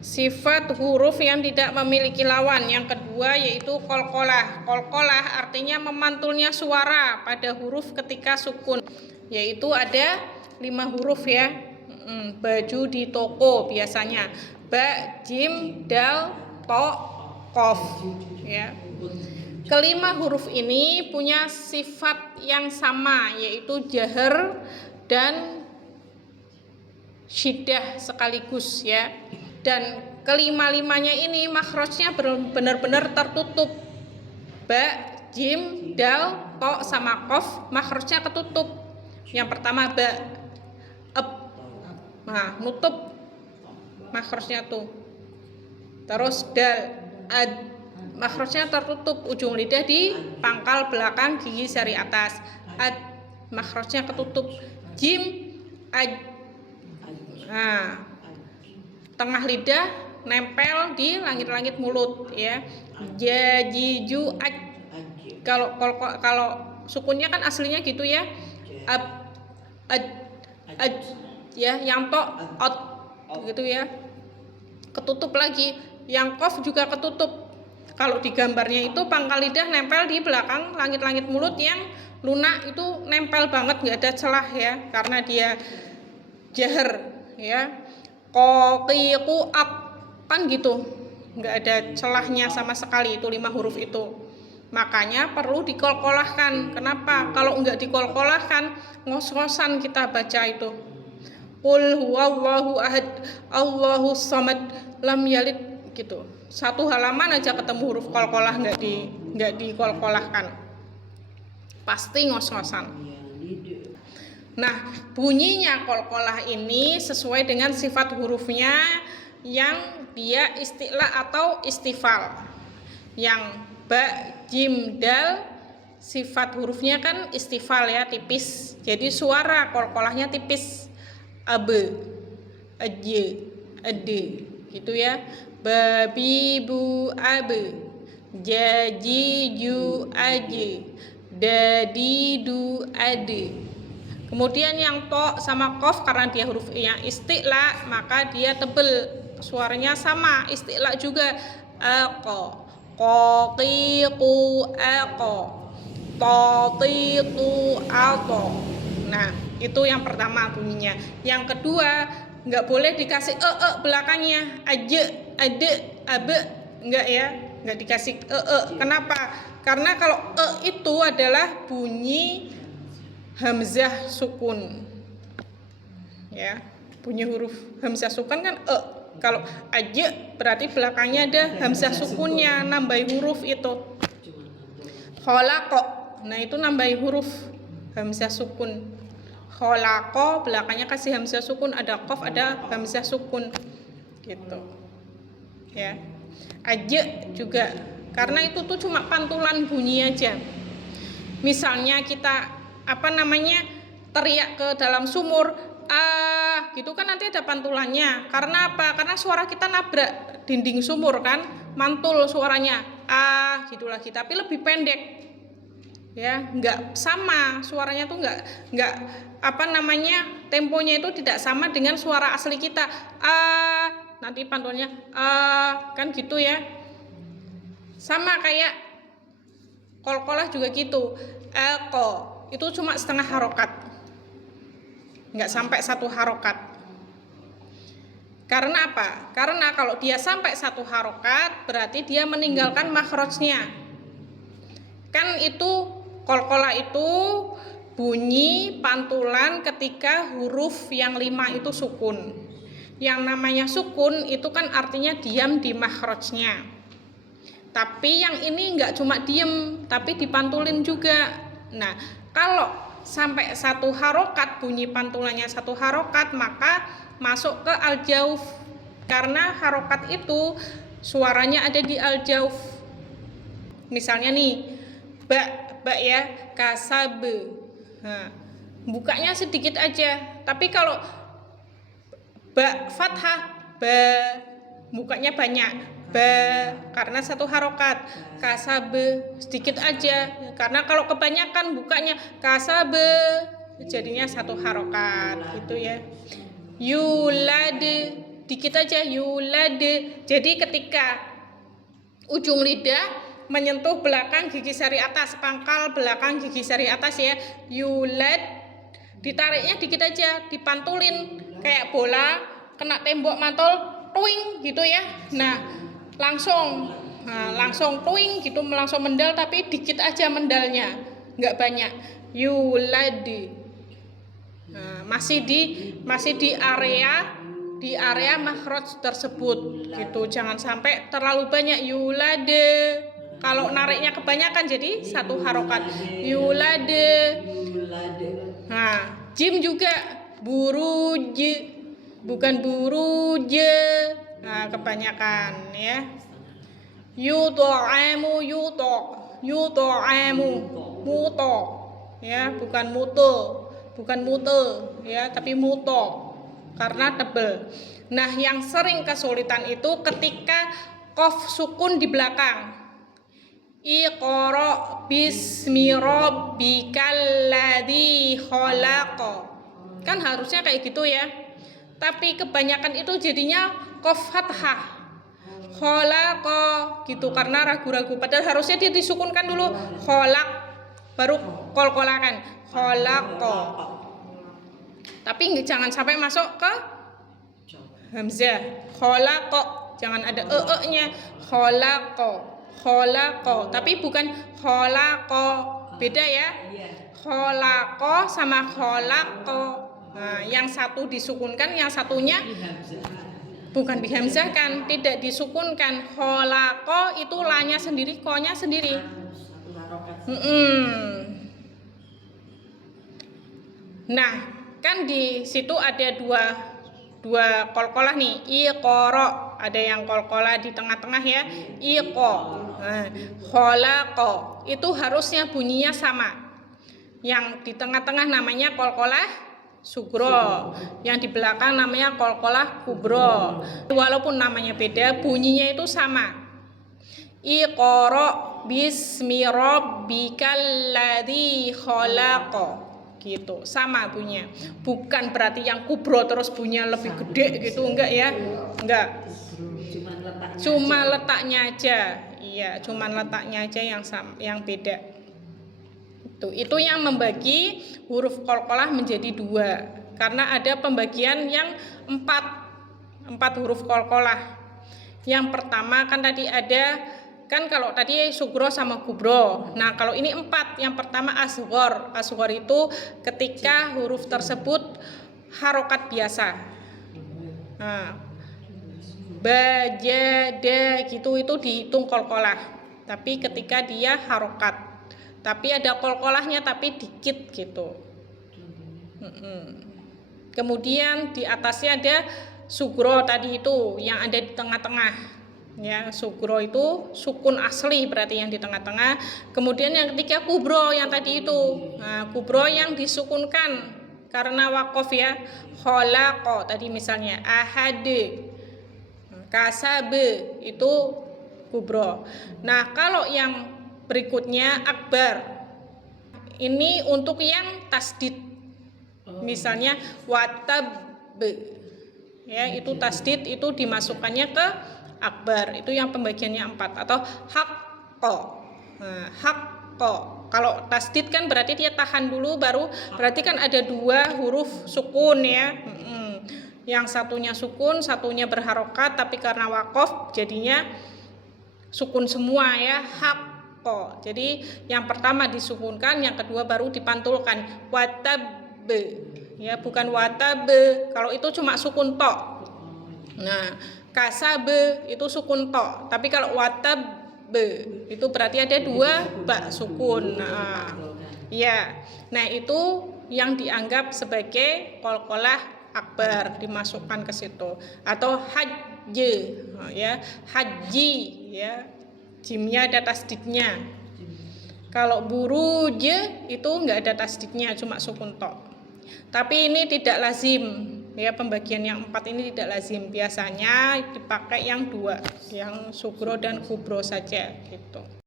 Sifat huruf yang tidak memiliki lawan. Yang kedua yaitu qalqalah. Qalqalah artinya memantulnya suara pada huruf ketika sukun. Yaitu ada 5 huruf ya. Baju di toko biasanya. Ba, jim, dal, to, qaf ya. Kelima huruf ini punya sifat yang sama yaitu jahar dan syiddah sekaligus ya. Dan kelima-limanya ini makhrajnya benar-benar tertutup. Ba, jim, dal, to sama qaf makhrajnya ketutup. Yang pertama ba, ep. Nah, nutup makhrajnya tuh. Terus dal, ad, makhrajnya tertutup, ujung lidah di pangkal belakang gigi sari atas. Ad, makhrajnya ketutup. Jim, ad. Nah, tengah lidah nempel di langit-langit mulut ya. Jajiju aj. Kalau sukunnya kan aslinya gitu ya. Ab, ad, aj ya, yang to ot gitu ya. Ketutup lagi. Yang qaf juga ketutup. Kalau di gambarnya itu pangkal lidah nempel di belakang langit-langit mulut, yang lunak itu nempel banget, nggak ada celah ya, karena dia jahar ya. Qoqiqu ak, kan gitu, nggak ada celahnya sama sekali itu 5 huruf itu. Makanya perlu dikolkolahkan. Kenapa? Kalau nggak dikolkolahkan, ngos-ngosan kita baca itu. Qul huwallahu ahad, Allahus samad, lam yalid gitu. Satu halaman aja ketemu huruf kolkolah nggak dikolkolahkan. Pasti ngos-ngosan. Nah, bunyinya qalqalah ini sesuai dengan sifat hurufnya yang dia isti'la atau istifal. Yang ba, jim, dal sifat hurufnya kan istifal ya, tipis. Jadi suara qalqalahnya tipis. Abe, aje, ade gitu ya. Babi, bu, abe, jaji, ju, aje, dadi, du, ade. Kemudian yang to sama qaf karena dia huruf yang isti'la, maka dia tebel, suaranya sama, isti'la juga. Aqo, qaqiqu, aqo, tatiqu, ato. Nah, itu yang pertama bunyinya. Yang kedua, nggak boleh dikasih belakangnya, aje, ade, abe, nggak ya, nggak dikasih Kenapa? Karena kalau itu adalah bunyi hamzah sukun ya, bunyi huruf hamzah sukun kan kalau aja berarti belakangnya ada hamzah sukunnya, nambahi huruf itu. Khalaqo, nah itu nambahi huruf hamzah sukun. Khalaqo belakangnya kasih hamzah sukun, ada qaf, ada hamzah sukun gitu ya. Aja juga karena itu tuh cuma pantulan bunyi aja. Misalnya kita teriak ke dalam sumur gitu kan, nanti ada pantulannya. Karena apa? Karena suara kita nabrak dinding sumur kan, mantul suaranya gitu lagi, tapi lebih pendek ya, nggak sama suaranya tuh, nggak temponya itu tidak sama dengan suara asli kita. Nanti pantulnya kan gitu ya. Sama kayak qalqalah juga gitu. Aqo itu cuma setengah harokat, nggak sampai 1 harokat. Karena apa? Karena kalau dia sampai 1 harokat berarti dia meninggalkan makhrajnya. Kan itu qalqalah itu bunyi pantulan ketika huruf yang 5 itu sukun. Yang namanya sukun itu kan artinya diam di makhrajnya. Tapi yang ini nggak cuma diem, tapi dipantulin juga. Nah, kalau sampai 1 harokat, bunyi pantulannya 1 harokat, maka masuk ke al-jauf. Karena harokat itu suaranya ada di al-jauf. Misalnya nih, ba ya, kasabe. Nah, bukanya sedikit aja. Tapi kalau ba fathah, ba, bukanya banyak. Ba karena 1 harokat. Kasabe sedikit aja, karena kalau kebanyakan bukanya kasabe jadinya 1 harokat gitu ya. Yulad dikit aja yulad. Jadi ketika ujung lidah menyentuh belakang gigi seri atas, pangkal belakang gigi seri atas ya, yulad, ditariknya dikit aja, dipantulin kayak bola kena tembok mantul, tuing gitu ya. Nah, langsung tuing gitu, langsung mendal, tapi dikit aja mendalnya, nggak banyak. Yulad. Nah, masih di area makhraj tersebut gitu. Jangan sampai terlalu banyak yulad. Kalau nariknya kebanyakan jadi satu harokat. Yulad. Nah, jim juga buruj, bukan buruj. Nah, kebanyakan ya. Yut'amu, yut'amu, muto ya, bukan mute ya, tapi muto karena tebel. Nah, yang sering kesulitan itu ketika qaf sukun di belakang. Iqra bismi rabbikal ladzi khalaq. Kan harusnya kayak gitu ya. Tapi kebanyakan itu jadinya qaf fathah. Khalaq gitu karena ragu-ragu. Padahal harusnya dia disukunkan dulu, khalaq baru qol-qolakan. Khalaq. Tapi jangan sampai masuk ke hamzah. Khalaq, jangan ada nya. Khalaq. Tapi bukan khalaq. Beda ya. Khalaq sama khalaq. Nah, yang satu disukunkan, yang satunya bukan dihamzahkan, tidak disukunkan. Khalaq itu lanya sendiri, ko-nya sendiri. Nah, kan di situ ada dua kolkolah nih. Iqra, ada yang kolkolah di tengah-tengah ya. Iqo. Nah, khalaqo itu harusnya bunyinya sama. Yang di tengah-tengah namanya kolkolah sugro, yang di belakang namanya kolkolah kubro. Walaupun namanya beda, bunyinya itu sama. Iqra bismi rabbikal ladzi khalaq. Gitu, sama bunyinya. Bukan berarti yang kubro terus bunyinya lebih gede gitu, enggak ya. Enggak. Cuma letaknya aja. Iya, cuma letaknya aja yang sama, yang beda. Itu yang membagi huruf qalqalah menjadi dua. Karena ada pembagian yang empat huruf qalqalah. Yang pertama kan tadi ada, kan kalau tadi sugro sama kubro. Nah, kalau ini 4. Yang pertama asghar. Asghar itu ketika huruf tersebut harokat biasa. Nah, ba, ja, da gitu itu dihitung qalqalah. Tapi ketika dia harokat. Tapi ada qalqalahnya tapi dikit gitu. Kemudian di atasnya ada sugro tadi itu yang ada di tengah-tengah. Ya, sugro itu sukun asli berarti yang di tengah-tengah. Kemudian yang ketiga kubro yang tadi itu. Nah, kubro yang disukunkan karena waqaf ya. Khalaqo tadi misalnya ahad. Kasab itu kubro. Nah, kalau yang berikutnya akbar. Ini untuk yang tasdid. Misalnya watab. Ya, itu tasdid itu dimasukkannya ke akbar. Itu yang pembagiannya 4 atau haqqo. Nah, haqqo. Kalau tasdid kan berarti dia tahan dulu baru, berarti kan ada 2 huruf sukun ya. Yang satunya sukun, satunya berharokat, tapi karena waqaf jadinya sukun semua ya, haq. Jadi yang pertama disukunkan, yang kedua baru dipantulkan. Watab ya, bukan watab. Kalau itu cuma sukun to. Nah, kasab itu sukun to. Tapi kalau watab itu berarti ada 2 ba sukun. Nah, ya. Nah, itu yang dianggap sebagai qalqalah akbar, dimasukkan ke situ. Atau hajj ya, haji ya. Jimnya ada tasdidnya. Kalau buruj itu enggak ada tasdidnya, cuma sukun to. Tapi ini tidak lazim ya, pembagian yang 4 ini tidak lazim. Biasanya dipakai yang 2, yang sugro dan kubro saja gitu.